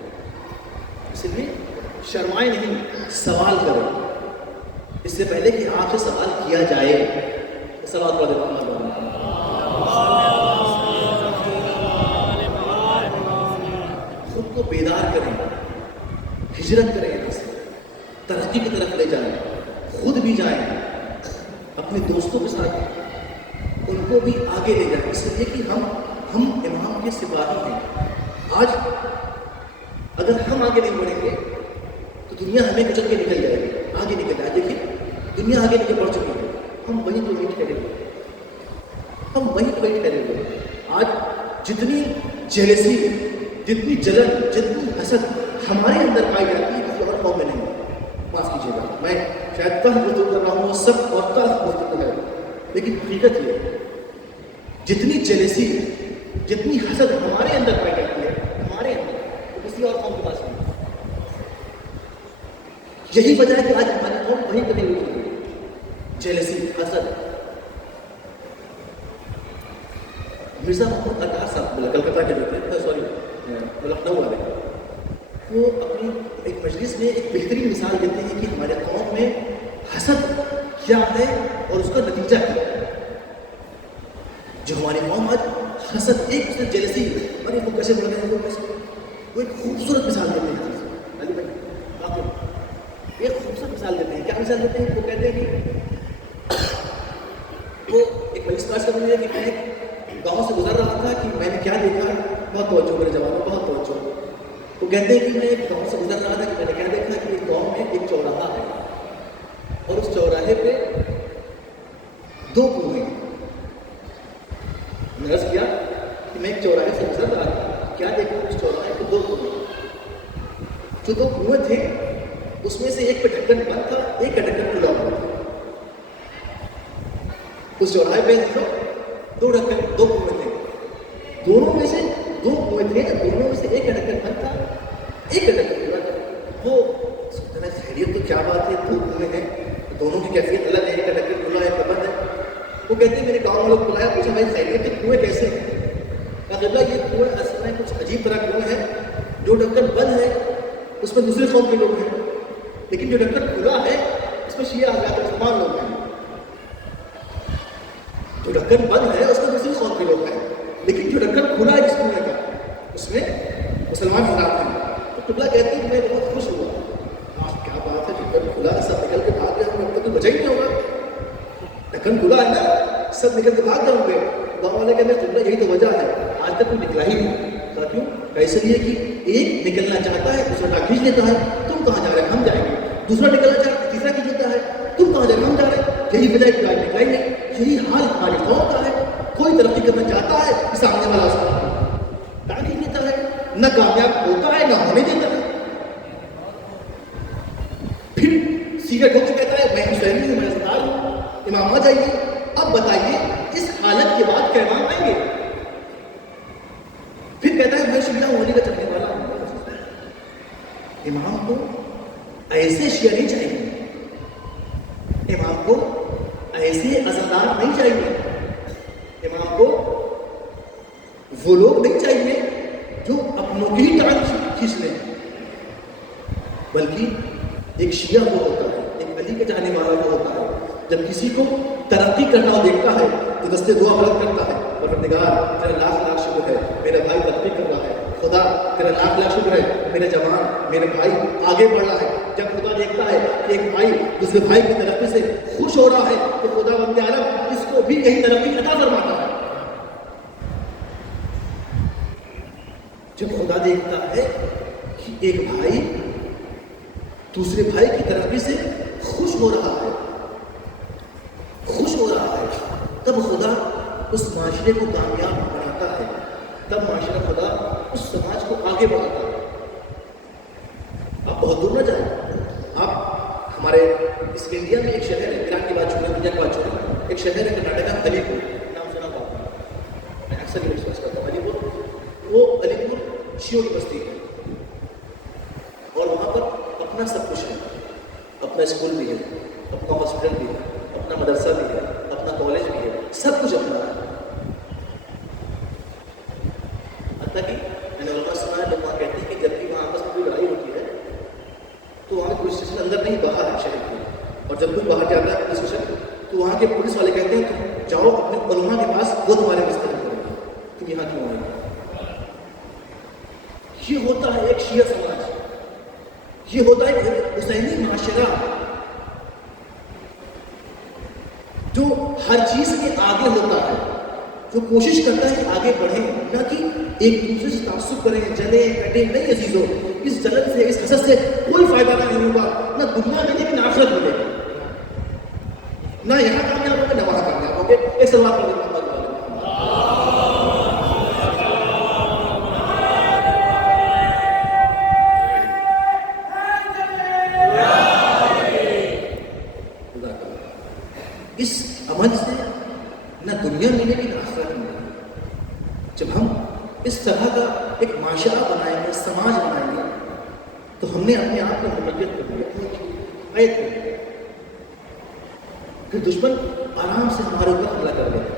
اس لیے شرمائے نہیں، سوال کرو اس سے پہلے کہ آپ سے سوال کیا جائے. سوال پڑھ دیتا ہوں. خود کو بیدار کریں، ہجرت کریں، یہاں سے ترقی کی طرف لے جائیں. خود بھی جائیں، اپنے دوستوں کے ساتھ ان کو بھی آگے لے جائیں. اس لیے کہ ہم امام کے سپاہی ہیں. آج اگر ہم آگے نہیں بڑھیں گے تو دنیا ہمیں کچل کے نکل جائے گی. آگے نکل جائے. دیکھیے دنیا آگے نکل بڑھ چکی ہے، ہم وہیں تو ویٹ کریں گے، ہم وہیں تو ویٹ کریں گے. آج جتنی جیلسی، جتنی جلن، جتنی حسد ہمارے اندر پائی جاتی ہے کسی اور قوم میں نہیں. معاف کیجیے گا، میں شاید تلخ گفتگو کر رہا ہوں، سب اور تلخ گفتگو ہے، لیکن حقیقت یہ ہے جتنی جیلسی، جتنی حسد ہمارے اندر پائی جاتی ہے ہمارے اندر، تو کسی اور قوم کے پاس نہیں. یہی وجہ ہے کہ آج ہماری قوم وہیں پہ نہیں ہوئی. جیلسی، حسد. مرزا محمود اطہر صاحب کلکتہ کے جو تھے، سوری لکھنؤ والے، وہ اپنی ایک مجلس میں ایک بہترین مثال دیتے ہیں کہ ہمارے قوم میں حسد کیا ہے اور اس کا نتیجہ کیا ہے. جو ہماری قوم آج حسد، ایک دوسرے جیلسی، ارے وہ کیسے بڑھ رہے ہیں، وہ کیسے، وہ ایک خوبصورت مثال دیتے ہیں. علی بھائی آپ ایک خوبصورت مثال دیتے ہیں. کیا مثال دیتے ہیں؟ وہ کہتے ہیں کہ وہ ایک مجلس پاس کرنے لگے کہ میں گاؤں سے گزر رہا تھا کہ میں نے کیا دیکھا. بہت توجہ میرے جواب میں، بہت توجہ. وہ کہتے ہیں کہ میں ایک گاؤں سے گزر رہا تھا کہ میں نے کیا دیکھا کہ ایک گاؤں میں ایک چوراہا ہے اور اس چوراہے پہ 2 کنویں. میں نے عرض کیا کہ میں ایک چوراہے سے گزر رہا تھا، کیا دیکھا اس چوراہے پہ 2 کنویں. جو 2 کنویں تھے اس میں سے ایک پہ ڈھکن بند تھا، ایک کا ڈھکن کھلا ہوا تھا. اس چوراہے پہ 2 کنویں تھے، دونوں میں سے 2 کنویں تھے، دونوں میں سے ایک کا ڈھکن بند تھا، ایک کا ڈھکن کھلا تھا. وہ سوچنا خیریت تو کیا بات ہے، 2 کنویں ہیں، دونوں کی کیفیت الگ ہے، ایک کا ڈھکن کھلا ہے، ایک کا بند ہے. وہ کہتے ہیں میرے گاؤں والوں کو بلایا، پوچھا بھائی خیریت ہے، کنویں کیسے ہیں؟ کہا یہ کنویں اصل میں کچھ عجیب طرح کنویں ہیں، جو ڈھکن بند ہے اس میں دوسرے قوم کے لوگ ہیں، لیکن جو ڈھکن کھلا ہے اس میں شیعہ حضرات مسلمان لوگ ہیں. جو ڈھکن بند ہے اس میں دوسری قوم کے لوگ ہیں. لیکن جو ڈھکن کھلا ہے جس کنویں کا اس میں مسلمان حضرات ہیں. تو قبلہ کہتے ہیں میں بہت خوش ہوا. کیا بات ہے, ڈھکن کھلا ہے, سب نکل کے بھاگ گئے ہوں گے, اب تک تو بچا ہی نہیں ہوگا. ڈھکن کھلا ہے نا, سب نکل کے بھاگ گئے ہوں گے. گاؤں والے کہتے ہیں قبلہ یہی تو وجہ ہے, آج تک کوئی نکلا ہی نہیں. کیوں؟ ایسے لیے کہ ایک نکلنا چاہتا ہے, دوسرا کھینچ لیتا ہے, تم کہاں جا رہے ہیں, ہم جائیں گے. دوسرا نکلنا چاہتا ہے, تیسرا کھینچ لیتا ہے, تم کہاں جا رہے ہیں, ہم جا رہے ہیں. یہی وجہ ہے کہ آج نکلا ہی نہیں. یہی حال ہماری قوم کا ہے. کوئی ترقی کرنا چاہتا ہے کہ سامنے والا اس کا کھینچ لیتا ہے, نہ کامیاب ہوتا ہے نہ ہونے دیتا ہے. پھر سیریٹ ہو کے کہتا ہے میں حسینی ہوں, میں سردار ہوں, امام آ جائیے. اب بتائیے اس حالت کے بعد کیا امام آئیں گے؟ پھر کہتا ہے میں شیعہ ہونے کا چاہنے والا ہوں. امام کو ایسے شیعہ نہیں چاہیے, امام کو ایسے عزادار نہیں چاہیے, امام کو وہ لوگ نہیں چاہیے جو اپنوں کی ہی ٹانگ کھینچ لیں. بلکہ ایک شیعہ وہ ہوتا ہے, ایک علی کے چاہنے والا وہ ہوتا ہے, جب کسی کو ترقی کرنا ہو دیکھتا ہے تو دستے دعا بلند کرتا ہے, پروردگار تیرا لاکھ لاکھ شکر ہے, میرا بھائی ترقی کر رہا ہے, خدا تیرا لاکھ لاکھ شکر ہے, میرے جوان میرے بھائی آگے بڑھ رہا ہے. جب خدا دیکھتا ہے کہ ایک بھائی دوسرے بھائی کی ترقی سے خوش ہو رہا ہے تو خدا بند عالم اس کو بھی یہی ترقی عطا فرماتا ہے. جب خدا دیکھتا ہے کہ ایک بھائی دوسرے بھائی کی ترقی سے خوش ہو رہا ہے, تب خدا اس معاشرے کو کامیاب بناتا ہے, تب معاشرہ خدا اس سماج کو آگے بڑھاتا ہے. آپ بہت دور نہ جائیں, آپ ہمارے اس انڈیا میں ایک شہر ہے, ایران کی بات چھوڑیں, دنیا کی بات چھوڑیں, ایک شہر ہے کرناٹک, علی پور, نام سنا ہوگا, میں اکثر یہ ڈسکس کرتا ہوں. علی پور, وہ علی پور شیعوں کی بستی ہے, اور وہاں پر اپنا سب کچھ ہے, اپنا اسکول بھی ہے, اپنا ہاسپٹل بھی ہے, اپنا مدرسہ بھی ہے, اپنا کالج بھی ہے, سب کچھ اپنا ہے. حتیٰ کہ میں نے علماء سنا ہے, لوگ وہاں کہتے ہیں کہ جب بھی وہاں آپس میں کوئی لڑائی ہوتی ہے تو وہاں پولیس اسٹیشن اندر نہیں باہر ہے شہر کے, اور جب کوئی باہر جاتا ہے پولیس اسٹیشن تو وہاں کے پولیس والے کہتے ہیں تم جاؤ اپنے علماء کے پاس, وہ تمہارے مسئلے کریں گے, تم یہاں کیوں آئے گے. یہ ہوتا ہے ایک شیعہ سماج, یہ ہوتا ہے ایک حسینی معاشرہ جو ہر چیز کے آگے ہوتا ہے, جو کوشش کرتا ہے کہ آگے بڑھیں, نہ کہ ایک دوسرے سے تعصب کریں, جلیں کٹیں. نہیں عزیزوں, اس جلن سے اس حسد سے کوئی فائدہ نہیں ہوگا, نہ دنیا میں لیکن آخرت میں لے گا. نہ یہاں کامیاب ہوگے نہ وہاں کامیاب ہوگے. ایک سوال کر دیتا ہوں, اس عمل سے نہ دنیا ملے گی نہ آخرت ملے گی. جب ہم اس طرح کا ایک معاشرہ بنائیں گے, سماج بنائیں گے, تو ہم نے اپنے آپ کو مملکت کر دیا. پھر دشمن آرام سے ہمارے اوپر حملہ کر دے گا,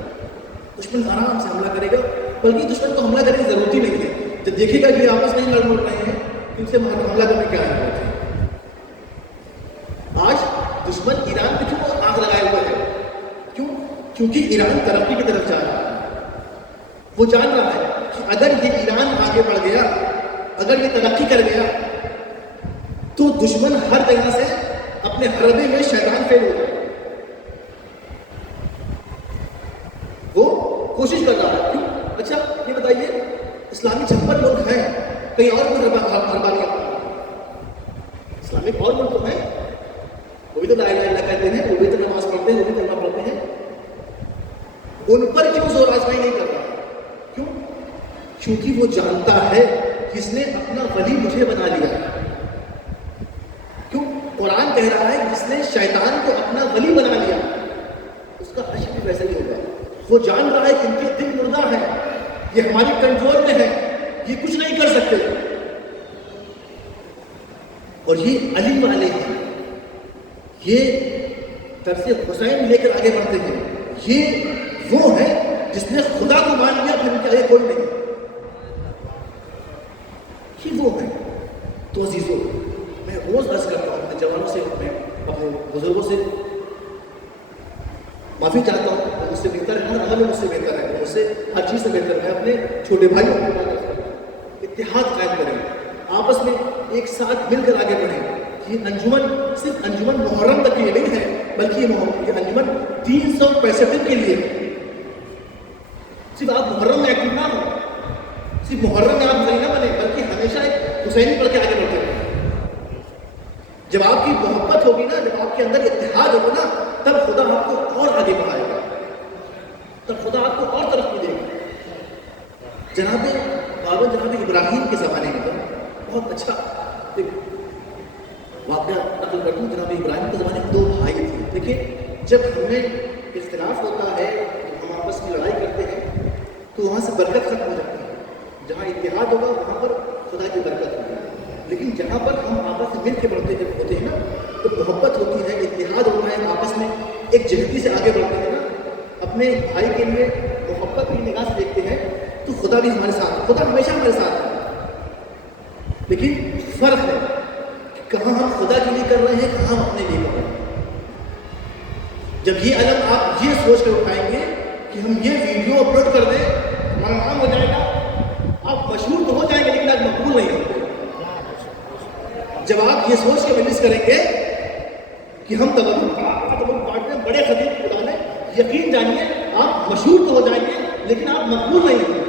دشمن آرام سے حملہ کرے گا, بلکہ دشمن کو حملہ کرنے کی ضرورت ہی نہیں ہے. جب دیکھے گا کہ آپس میں ہی لڑ رہے ہیں تو ان سے حملہ کرنے کی کیا ضرورت ہے. آج دشمن ایران پہ کیوں آگ لگائے ہوئے ہے؟ کیوں؟ کیونکہ ایران ترقی کی طرف جا رہا ہے. وہ جان رہا ہے کہ اگر یہ ایران آگے بڑھ گیا, اگر یہ ترقی کر گیا تو دشمن ہر طرح سے اپنے حربے میں شیطان فیل ہو جائے. وہ کوشش کر رہا ہے. کیوں؟ اچھا یہ بتائیے, اسلامی 56 ملک ہیں, کہیں اور بھی حربانیاں, اسلامک اور ملک تو ہیں, وہ بھی تو لا الہ الا اللہ کہتے ہیں, وہ بھی تو نماز پڑھتے ہیں, وہ بھی کلمہ پڑھتے ہیں. ان پر کیوں زور آزمائی نہیں کر رہا؟ کیوں؟ کیونکہ وہ جانتا ہے کہ اس نے اپنا ولی مجھے بنا لیا. کیوں؟ قرآن کہہ رہا ہے جس نے شیطان کو اپنا ولی بنا لیا اس کا حشر بھی ویسا ہی ہوگا. وہ جان رہا ہے کہ ان کے دل مردہ ہیں, یہ ہماری کنٹرول میں ہے, یہ کچھ نہیں کر سکتے. اور یہ علی والے ہیں, یہ طرز حسین لے کر آگے بڑھتے ہیں. یہ وہ ہیں جس نے خدا کو مان لیا, پھر ان کے آگے کوئی نہیں. یہ وہ ہیں. تو عزیزوں, میں روز عرض کرتا ہوں اپنے جوانوں سے، اپنے بزرگوں سے معافی چاہتا ہوں. وہ مجھ سے بہتر ہے، ہر عمل میں مجھ سے بہتر ہے، مجھ سے ہر چیز سے بہتر ہے. اپنے چھوٹے بھائیوں کو اتحاد قائم کریں، آپس میں ایک ساتھ مل کر آگے بڑھیں. یہ انجمن صرف انجمن محرم تک کے لیے نہیں ہے، بلکہ یہ انجمن 365 دن کے لیے ہے. صرف آپ محرم میں ایکٹیو نہ ہو، صرف محرم میں آپ صحیح نہ بنے، بلکہ ہمیشہ ایک حسینی پڑھ کے آگے بڑھتے رہیں. جب آپ کی محبت ہوگی نا، جب آپ کے اندر اتحاد ہوگا نا، تب خدا آپ کو اور آگے بڑھائے گا، تب خدا آپ کو اور ترقی دے گا. جناب ابراہیم کے زمانے میں بہت اچھا ایک واقعہ نقل کرتا ہوں. جناب ابراہیم کے زمانے میں 2 بھائی تھے. دیکھیے، جب ہمیں اختلاف ہوتا ہے، ہم آپس کی لڑائی کرتے ہیں، تو وہاں سے برکت ختم ہو جاتی ہے. جہاں اتحاد ہوگا وہاں پر خدا کی برکت ہوگی. لیکن جہاں پر ہم آپس میں مل کے بڑھتے ہوتے ہیں نا، تو محبت ہوتی ہے، اتحاد ہوتا ہے، آپس میں ایک جہتی سے آگے بڑھتے ہیں نا، اپنے بھائی کے لیے محبت کی نگاہ سے دیکھتے ہیں، تو خدا بھی ہمارے ساتھ ہے. خدا ہمیشہ ہمارے ساتھ ہے. لیکن فرق ہے کہ کہاں ہم خدا کے لیے کر رہے ہیں، کہاں ہم اپنے لیے کر رہے ہیں. جب یہ علم آپ یہ سوچ کر اٹھائیں گے کہ ہم یہ ویڈیو اپلوڈ کر دیں، ہمارا نام ہو جائے گا، آپ مشہور تو ہو جائیں گے لیکن آج مقبول نہیں ہوتے. جب آپ یہ سوچ کے مجلس کریں گے کہ ہم تبرک بانٹتے ہیں بڑے خطیب خدا نے، یقین جانیے آپ مشہور تو ہو جائیں گے لیکن آپ مقبول نہیں ہوں گے.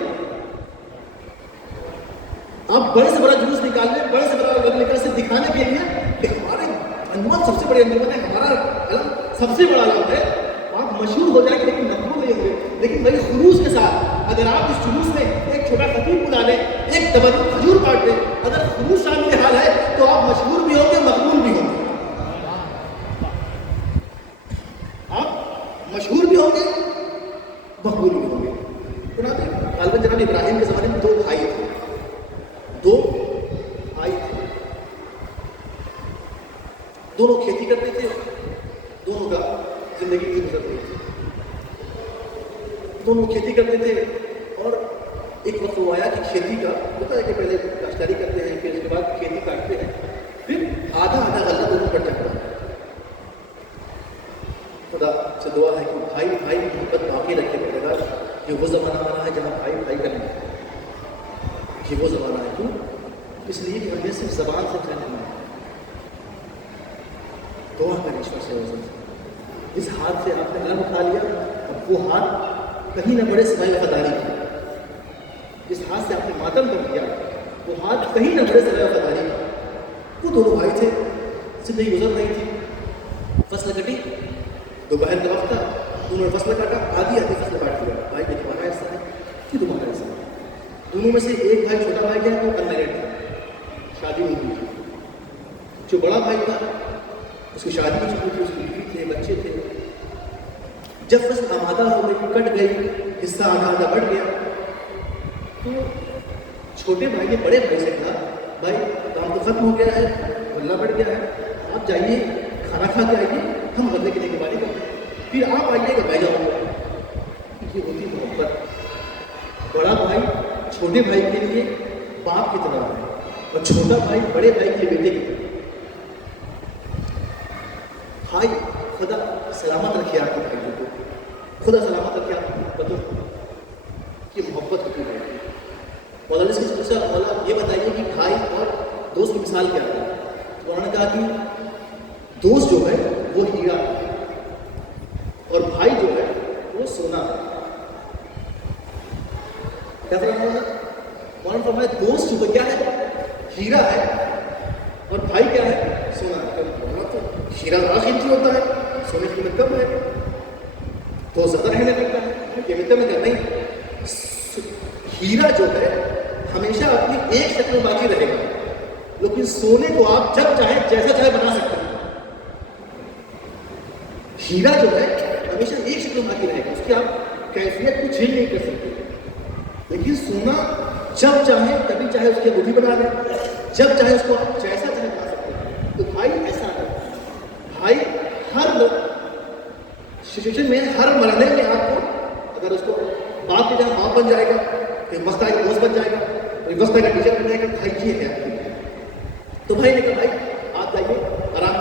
آپ بڑے سے بڑا جلوس نکال لیں، بڑے سے بڑا نکال سے دکھانے کے لیے کہ ہمارے انجمن سب سے بڑے انجمن ہے، ہمارا علم سب سے بڑا علم ہے، آپ مشہور ہو جائیں گے لیکن مقبول نہیں ہوں گے. لیکن بڑے خلوص کے ساتھ اگر آپ اس جلوس میں ایک چھوٹا خطیب بلا لیں، ایک تبرک کھجور کاٹ دیں، اگر خلوص شامل حال ہے تو آپ مشہور بھی ہوں گے، مقبول بھی ہوں گے. آپ مشہور بھی ہوں گے، مقبول بھی ہوں گے. جناب ابراہیم کے زمانے میں 2 بھائی تھے. دونوں کھیتی کرتے تھے، دونوں کا زندگی کی گزر رہی تھی. دونوں کھیتی کرتے تھے اور ایک وقت وہ آیا کہ کھیتی کا ہوتا ہے کہ پہلے کاشتکاری کرتے ہیں، پھر اس کے بعد کھیتی کاٹتے ہیں، پھر آدھا غلہ دونوں پر جاتا ہے. خدا سے دعا ہے کہ بھائی کی محبت باقی رکھے پڑے گا. یہ وہ زمانہ آ رہا ہے جہاں بھائی کا نہیں ہے. یہ وہ زمانہ ہے. کیوں؟ اس لیے کہ ہمیں صرف زبان سے کہنا ہے. دعا کریں ایشور سے اس ہاتھ سے آپ نے قلم اٹھا لیا، اب وہ ہاتھ کہیں نہ بڑھے سوائے وفاداری کی. جس ہاتھ سے آپ نے ماتم کر دیا، وہ ہاتھ کہیں نہ بڑھے سوائے وفاداری کی. وہ دونوں بھائی تھے، زندگی گزر رہی تھی. فصل کٹی، دوپہر کا وقت تھا، دونوں نے فصل کاٹا، آدھی فصل کاٹ دیا. بھائی کہ تمہارا ایسا ہے کہ تمہارا ایسا ہے. دونوں میں سے ایک بھائی چھوٹا بھائی کیا تو انمیرڈ تھا، شادی نہیں ہوئی تھی. جو بڑا بھائی تھا اس کی شادی ہو چکی تھی، اس کی بیوی تھے، بچے تھے. جب فصل آمادہ ہو گئی، کٹ گئی، حصہ آدھا بڑھ گیا، تو چھوٹے بھائی نے بڑے بھائی سے کہا، بھائی کام تو ختم ہو گیا ہے، غلہ بڑھ گیا ہے، آپ جائیے کھانا کھا کے آئیے، ہم غلے کی دیکھبھال کرتے ہیں، پھر آپ آئیے گا، میں جاؤں گا. یہ ہوتی محبت. بڑا بھائی چھوٹے بھائی کے لیے باپ کی طرح ہے اور چھوٹا بھائی بڑے بھائی کے لیے بیٹے کی طرح. بھائی خدا سلامت رکھے آپ کے بھائیوں کو، خدا سلامت رکھے آپ کی محبتوں کو. یہ محبت ہوتی ہے. مولانا سے پوچھا، مولانا یہ بتائیے کہ بھائی اور دوست کی مثال کیا ہے؟ مولانا نے کہا کہ دوست جو ہے وہ ہیرا ہے اور بھائی جو ہے وہ سونا ہے. کیا فرمایا؟ مولانا فرمایا دوست جو کیا ہے؟ ہیرا ہے اور بھائی کیا ہے؟ سونا ہے. تو ہیرا زیادہ قیمتی ہوتا ہے، سونے کی قیمت کم ہے، تو زیادہ رہنے لگتا ہے. قیمت میں کیا نہیں، ہیرا جو ہے ہمیشہ اپنی ایک شکل میں باقی رہے گا، لیکن سونے کو آپ جب چاہیں جیسا چاہے بنا سکتے ہیں. ہیرا جو ہے ہمیشہ ایک شکل میں باقی رہے گا، اس کی آپ کیفیت کو چینج نہیں کر سکتے. لیکن سونا جب چاہیں کبھی چاہے اس کی انگوٹھی بنا لیں، جب چاہے اس کو آپ جیسا چاہے بنا سکتے ہیں. تو بھائی ایسا ہے، بھائی ہر سچویشن میں، ہر مرحلے میں آپ کو، اگر اس کو باپ کے جہاں باپ بن جائے گا، ایک وقت آئے گا دوست بن جائے گا، ایک وقت آئے گا ٹیچر بن جائے گا. بھائی یہ ہے. تو بھائی نے کہا بھائی آپ جائیے آرام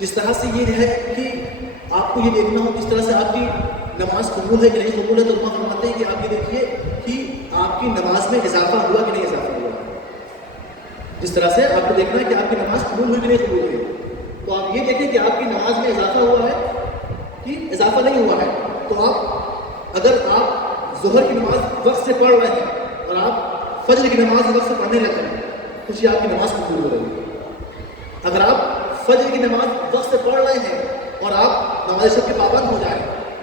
جس طرح سے یہ ہے کہ آپ کو یہ دیکھنا ہو کس طرح سے آپ کی نماز قبول ہے کہ نہیں قبول ہے، تو علماء فرماتے ہیں کہ آپ یہ دیکھیے کہ آپ کی نماز میں اضافہ ہوا کہ نہیں اضافہ ہوا. جس طرح سے آپ کو دیکھنا ہے کہ آپ کی نماز قبول ہوئی کہ نہیں قبول ہوئی، تو آپ یہ دیکھیں کہ آپ کی نماز میں اضافہ ہوا ہے کہ اضافہ نہیں ہوا ہے. تو آپ اگر آپ ظہر کی نماز وقت سے پڑھ رہے ہیں اور آپ فجر کی نماز وقت سے پڑھنے لگ گئے تو یہ آپ کی نماز قبول ہو رہی ہے. اگر آپ فجر کی نماز وقت سے پڑھ رہے ہیں اور آپ نماز شب کے پابند ہو جائیں،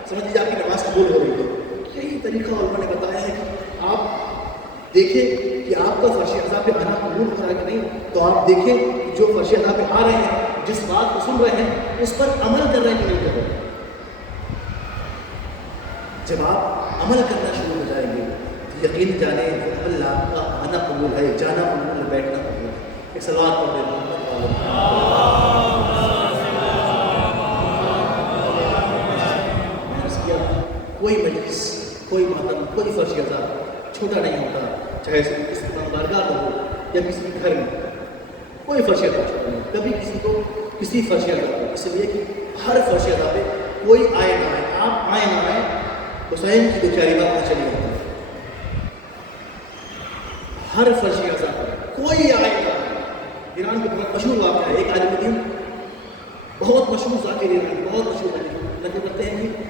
سمجھ لیجیے آپ کی نماز قبول ہو رہی ہے. یہی طریقہ علماء نے بتایا ہے کہ آپ دیکھیں کہ آپ کا فرش اعضاء پہ آنا قبول ہو رہا ہے کہ نہیں. تو آپ دیکھیں کہ جو فرش اعضاء پہ آ رہے ہیں، جس بات کو سن رہے ہیں، اس پر عمل کر رہے ہیں کہ نہیں کر رہے ہیں. جب آپ عمل کرنا شروع ہو جائیں گے تو یقین جانیں کہ اللہ کا آنا قبول ہے، جانا قبول ہے، بیٹھنا قبول ہے. ایک صلوات پڑھ دیں. کوئی مجلس، کوئی ماتم، کوئی فرش اعضاء چھوٹا نہیں ہوتا، چاہے کسی بارگاہ میں ہو یا کسی کے گھر میں. کوئی فرش اعضاء چھوٹا نہیں. کبھی کسی کو کسی فرش اعضاء کو، اس لیے کہ ہر فرش اعضاء پہ کوئی آئے نہ آئے، آپ آئے نہ آئے، حسین کی دوچاری بات وہاں چلی جاتی ہے. ہر فرش اعضاء پر کوئی آئے نہ آئے. ایران کا بہت مشہور واقعہ ہے. ایک عالم دین بہت مشہور ذاکر ایران، بہت مشہور نقل کرتے ہیں کہ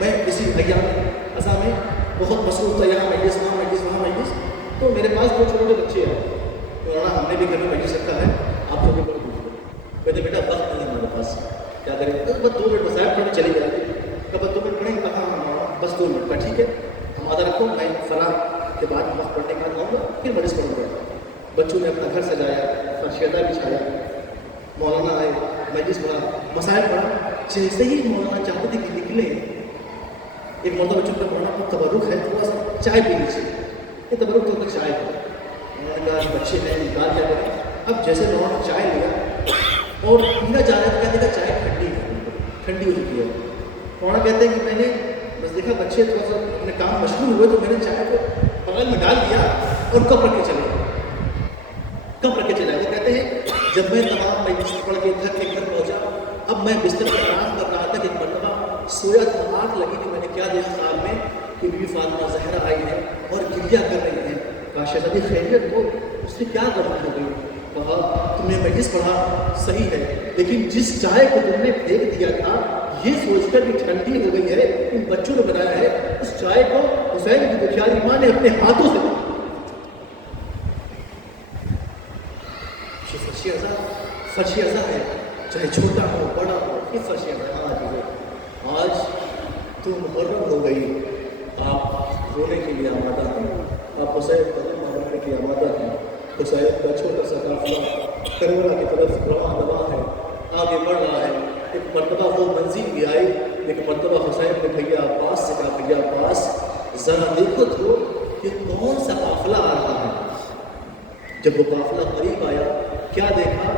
میں کسی ایام ازاں میں بہت مصروف تھا، یہاں مجلس وہاں مجلس وہاں مجلس. تو میرے پاس دو چھوٹے بچے ہیں، مولانا ہم نے بھی گھر میں مجلس رکھا ہے، آپ لوگوں کو کہتے بیٹا وقت نہیں ہے ہمارے پاس، کیا کریں؟ بس 2 منٹ بسائب پڑھنے چلی جاتی. کب 2 منٹ پڑھیں گے؟ کہاں بس 2 منٹ کا. ٹھیک ہے، ہم آدھا رکھو، میں فلاں کے بعد وقت پڑھنے کے بعد آؤں گا، پھر مجلس پڑھوں گا. بچوں نے اپنا گھر سجایا، فرش اعضاء بچھایا، مولانا آئے، مجلس پڑھا، مسائل پڑھا. جیسے ہی مولانا چاہتے تھے کہ نکلے، ایک مرتبہ بچوں کا مولانا کو تبرک ہے، تھوڑا سا چائے پی لیجیے. یہ تبرک تو تک چائے پی. میں نے کہا بچے ہیں نکال کیا کریں. اب جیسے مولانا نے چائے لیا اور پینا جا رہا ہے، کہتے ہیں چائے ٹھنڈی ہے، ٹھنڈی ہو چکی ہے. مولانا کہتے ہیں کہ میں نے بس دیکھا بچے تھوڑا سا اپنے کام مشغول ہوئے تو میں نے چائے کو بغل میں ڈال دیا اور کپ رکھ کے چلے گئے. کب رکھ کے چلا. وہ کہتے ہیں جب میں تمام مجلس پڑھ کے تھک کے گھر پہنچا، اب میں بستر پر آرام کر رہا تھا کہ ایک مرتبہ سویا تھا، آنکھ لگی کہ میں نے کیا دیکھا خواب میں کہ بی بی فاطمہ زہرا آئی ہے اور گریہ کر رہی ہیں. کہا شہزادی خیریت ہو؟ اس سے کیا غلطی ہو گئی؟ کہا تم نے مجلس پڑھا صحیح ہے، لیکن جس چائے کو تم نے پھینک دیا تھا یہ سوچ کر کہ ٹھنڈی ہو گئی ہے، ان بچوں نے بنایا ہے، اس چائے کو حسین کی دکھیاری ماں نے اپنے ہاتھوں سے فرش اعضاء ہے، چاہے چھوٹا ہو بڑا ہو، یہ فرش اعضاء ہے. آج تو محرم ہو گئی، آپ رونے کے لیے آمادہ ہیں، آپ حسین قدم مارنے کے لیے آمادہ ہیں. حسین کا چھوٹا سا قافلہ کربلا کی طرف رواں دوا ہے، آگے بڑھ رہا ہے. ایک مرتبہ وہ منزل بھی آئی، ایک مرتبہ حسین نے بھیا عباس سے کہا بھیا عباس ذرا دیکھو تو کہ کون سا قافلہ آ رہا ہے. جب وہ قافلہ قریب آیا، کیا دیکھا؟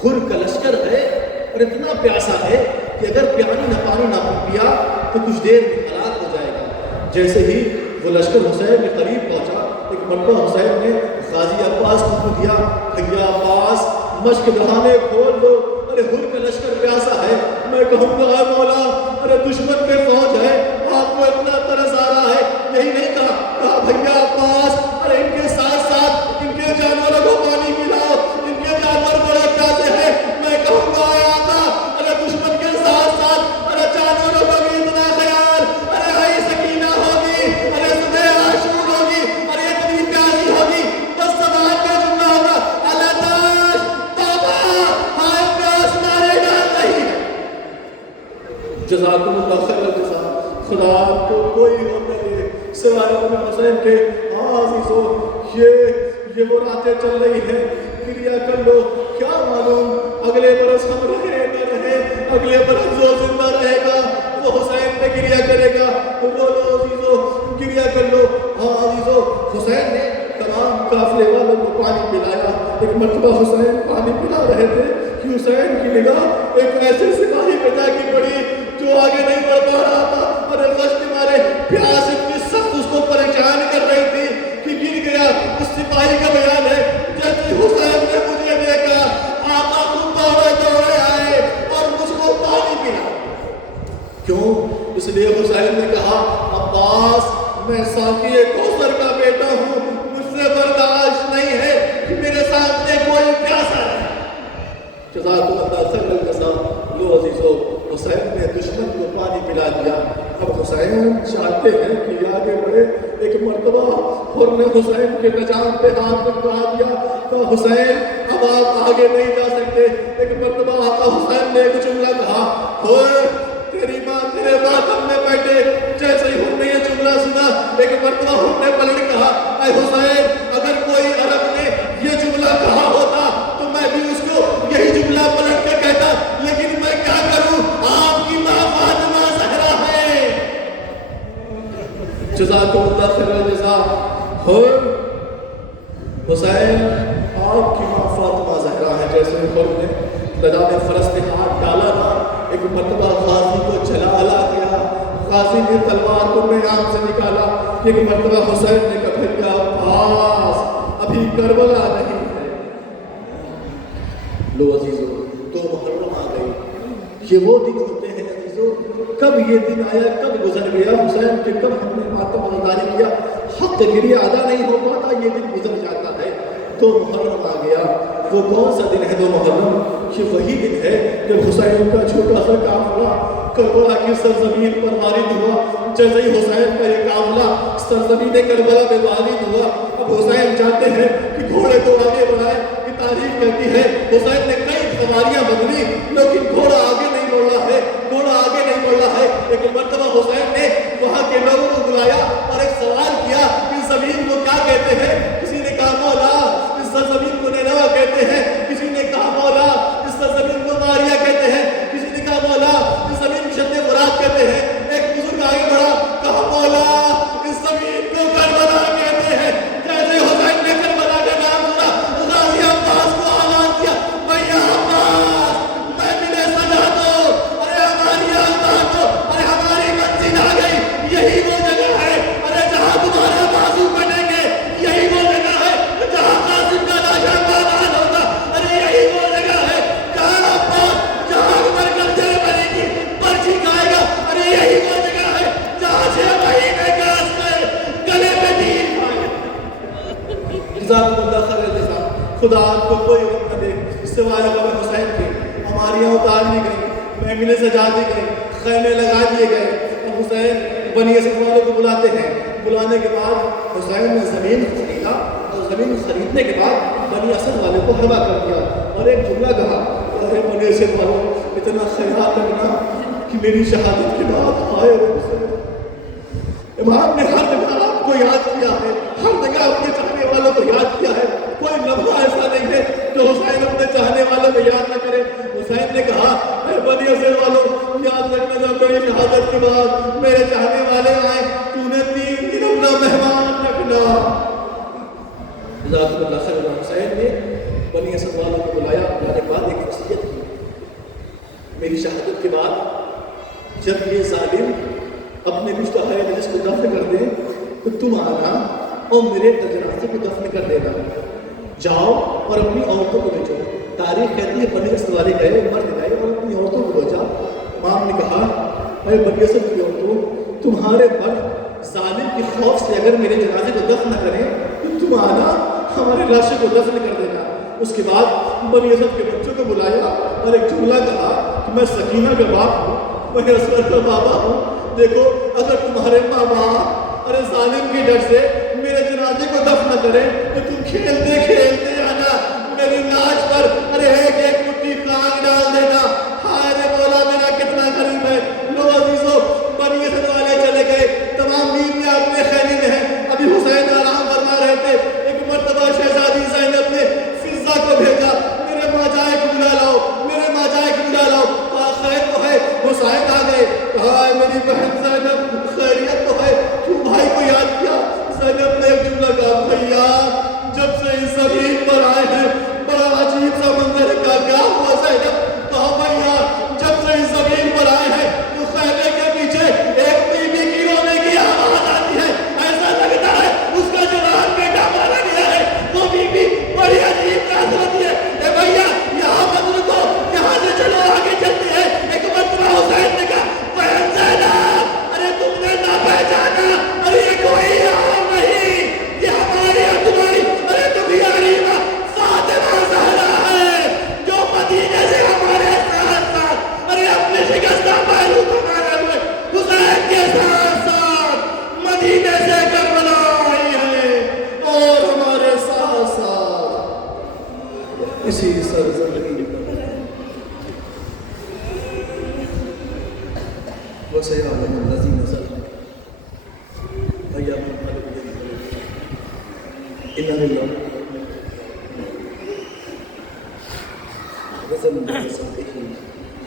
خر کا لشکر ہے اور اتنا پیاسا ہے کہ اگر پانی نہ پیا تو کچھ دیر میں ہلاک ہو جائے گا. جیسے ہی وہ لشکر حسین کے قریب پہنچا، ایک مرتبہ حسین نے غازی عباس کو دیا، بھیا عباس مشق دہانے کھول دو، ارے خر کا لشکر پیاسا ہے. میں کہوں گا اے مولا، ارے دشمن پہ فوج ہے، آپ کو اتنا ترس آ رہا ہے. یہی نہیں کہا بھیا عباس ارے ان کے ساتھ ساتھ ان کے جانوروں کو پانی پلاؤ، ان کے جانور بڑے پیاسے ہیں. میں کہوں گا اے آقا، ارے دشمن کے ساتھ ساتھ ارے جانوروں کا بھی اتنا خیال، ارے آئی سکینہ ہوگی، ارے صبح عاشور ہوگی، ارے اتنی پیاسی ہوگی، بس سماج کا جملہ ہوگا اللہ تاش بابا ہائے پیاس مارے گا نہیں. جزاکم اللہ خیر الجزا. خدا آپ کو کوئی غم نہ دے سوائے اپنے حسین کے. عزیزو یہ وہ راتیں چل رہی ہیں، کریا کر لو. کیا معلوم اگلے برس ہم رہے نہ رہے، اگلے برس جو زندہ رہے گا وہ حسین پہ کریا کرے گا. رو لو عزیزو، کریا کر لو. عزیزو حسین نے تمام قافلے والوں کو پانی پلایا. ایک مرتبہ حسین پانی پلا رہے تھے کہ حسین کی نگاہ ایک ایسے سپاہی پہ جا کے پڑی جو آگے نہیں بڑھ پا رہا تھا، اور غش کے مارے پیاس اتنی سخت اس کو پریشان کر رہی تھی کہ گر گیا. اس سپاہی کا بیان ہے جیسے حسین نے مجھے دیکھا، آقا خود دوڑے دوڑے آئے اور مجھ میں ساقی کوثر کا بیٹا ہوں، مجھ سے برداشت نہیں ہے کہ میرے سامنے کوئی پیاسا ہے۔ جزاکم اللہ خیر الجزا۔ لو عزیزو، حسین نے دشمن کو پانی پلا دیا۔ اب حسین چاہتے ہیں کہ آگے بڑھے۔ ایک مرتبہ اور نے حسین کے نجام پہ ہاتھ رکھوا دیا تو حسین اب آپ آگے نہیں جا سکتے۔ ایک مرتبہ آقا حسین نے ایک جملہ کہا، ہوئے تیری ماں تیرے ماتم میں بیٹھے۔ جیسے ہی ہم نے یہ جملہ سنا، ایک مرتبہ ہم نے پلٹ کہا، اے حسین اگر کوئی عرب نے یہ جملہ کہا ہوتا تو میں بھی اس کو یہی جملہ پلٹ کے کہتا، لیکن میں کیا کروں، آپ کی ماں فاطمہ زہرا ہے۔ جزاکم اللہ خیر الجزا۔ حسین آپ کی ماں فاطمہ زہرا ہے۔ جیسے ہم نے میدان فرس میں ہاتھ ڈالا نا، ایک مرتبہ غازی کو جلالا گیا، غازی نے تلوار کو میدان سے نکالا۔ ایک مرتبہ حسین نے کہا کیا پاس ابھی کربلا نہیں ہے۔ لو عزیزو، تو محرم آ گئی۔ یہ وہ دن ہوتے ہیں عزیزو، کب یہ دن آیا، کب گزر گیا حسین کہ کب ہم نے ماتم برداری کیا، حق گریہ ادا نہیں ہو پاتا، یہ دن گزر جاتا ہے۔ تو محرم آ گیا۔ وہ کون سا دن ہے دو محرم؟ یہ وہی دن ہے جب حسین کا چھوٹا سا قافلہ کربلا کی سرزمین پر وارد ہوا۔ جیسے ہی حسین کا یہ قافلہ سرزمین کربلا میں وارد ہوا، اب حسین چاہتے ہیں کہ گھوڑے کو آگے بڑھائے۔ یہ تاریخ کہتی ہے حسین نے کئی سواریاں بدلی لیکن گھوڑا آگے نہیں بڑھ رہا ہے، گھوڑا آگے نہیں بڑھ رہا ہے۔ ایک مرتبہ حسین نے وہاں کے لوگوں کو بلایا اور ایک سوال کیا، اس زمین کو کیا کہتے ہیں؟ کسی نے کہا مولا اس سرزمین کو نینوا کہتے ہیں، کسی نے کہا مولا اس سرزمین کو ماریا کہتے ہیں، کسی نے کہا مولا اس زمین کو شد فرات کہتے ہیں۔ ایک بزرگ آگے بڑھا، کہا مولا اس زمین کو کربلا کہتے ہیں۔ جیسے حسین نے کربلا کا نام سنا، غازی عباس کو اعلان کیا، بھیا عباس میں ملے سجا دو، ارے ہماری آباد دو، ارے ہماری منزل آ گئی، یہی وہ جگہ ہے، ارے جہاں تمہارا بازو بنے گے، یہی وہ جگہ ہے جہاں قاسم کا لاشا بابان ہوتا، ارے یہی وہ جگہ ہے جہاں عباس جہاں اکبر گردے بنے گی پرچی کھائے گا، ارے یہی وہ جگہ ہے جہاں 6 مہینے کا عسکر گلے میں تیر کھائے گا۔ جزاکم اللہ خیر الجزا۔ خدا آپ کو کوئی وقت نہ دے سوائے غم حسین کے۔ ہماریاں اتار دی گئی، محملیں سجا دی گئی، خیمے لگا دیے گئے۔ اور حسین بنی اسد والوں کو بلاتے ہیں۔ بلانے کے بعد حسین نے زمین خریدا اور زمین خریدنے کے بعد بنی اسد والے کو حوالہ کر دیا اور ایک جملہ کہا، ارے بنی اسد والوں اتنا خیال رکھنا کہ میری شہادت کے بعد آئے حسین۔ امام نے ہر جگہ آپ کو یاد کیا ہے، ہر جگہ اپنے چاہنے والوں کو یاد کیا ہے۔ کوئی لمحہ ایسا نہیں ہے جو حسین اپنے چاہنے والوں کو یاد نہ کرے۔ حسین نے کہا، اے بنی اسد والوں یاد رکھنا جب میری شہادت کے بعد میرے چاہنے والے آئے تو انہیں 3 دن اپنا مہمان رکھنا۔ جزاکم اللہ خیر۔ حسین نے بنی اسد والوں کو بلایا، بلانے کے بعد ایک وصیت کی، میری شہادت کے بعد جب یہ ظالم اپنے مشتہے نجس کو دفن کر دیں تو تم آنا اور میرے جنازے کو دفن کر دینا، جاؤ اور اپنی عورتوں کو بھیجو۔ تاریخ کہتی ہے بنی اسد والے گئے، مرد گئے اور اپنی عورتوں کو بھیجا۔ امام نے کہا، اے بنی اسد کی عورتوں، تمہارے مرد ظالم کے خوف سے اگر میرے جنازے کو دفن نہ کریں تو تم آنا ہمارے لاشوں کو دفن کر دینا۔ اس کے بعد بنی اسد کے بچوں کو بلایا اور ایک جملہ کہا کہ میں سکینہ کا باپ ہوں، میں اسود کا بابا ہوں، دیکھو اگر تمہارے ماں باپ ارے ظالم کے ڈر سے میرے جنازے کو دفن نہ کریں تو تم کھیلتے کھیلتے آنا میری لاش پر ارے ایک مٹھی خاک ڈال دینا۔ ہائے رے مولا میرا کتنا قریب ہے۔ لو عزیزو، بنی اسد والے چلے گئے، تمام بیویاں اپنے خیمے میں ہیں۔ ابھی حسین آرام فرما رہے تھے، ایک مرتبہ شہزادی زینب نے فضہ کو بھیجا، میرے ماجائے کو بلا لاؤ، میرے ماجائے کو بلا لاؤ۔ خیر تو ہے، حسین آ گئے، کہا میری بہن زینب خیریت تو ہے، کیوں بھائی کو یاد کیا؟ زینب نے ایک جملہ کہا، بھیا جب سے اس زمین إنا لله غزل بصوته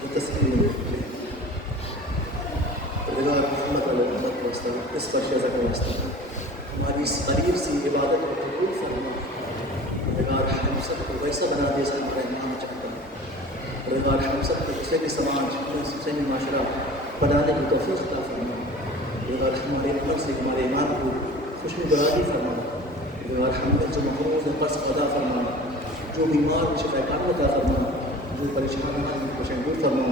وتسليم رضا رحمت الامت واسطہ اس پر شہزاد واسطہ ہماری اس قریب سی عبادت کو قبول فرما رضا ہم سب کو ویسا بنا دے جیسا ہمارا ایمان چاہتا ہے رضا ہم سب کو حسینی سماج حسینی معاشرہ بنانے کی توفیق عطا فرما رضا ہمارے عمل سے ہمارے ایمان کو خوشگواری فرما رضا ہم جو محروم ہے قرض ادا فرما جو بیمار میں شفا کامل عطا فرما جو پریشان ہیں ان کو شمول فرما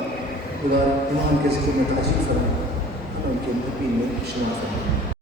رضا ایمان کے ذکر میں تعجیل فرما ان کے محبین میں شمار فرما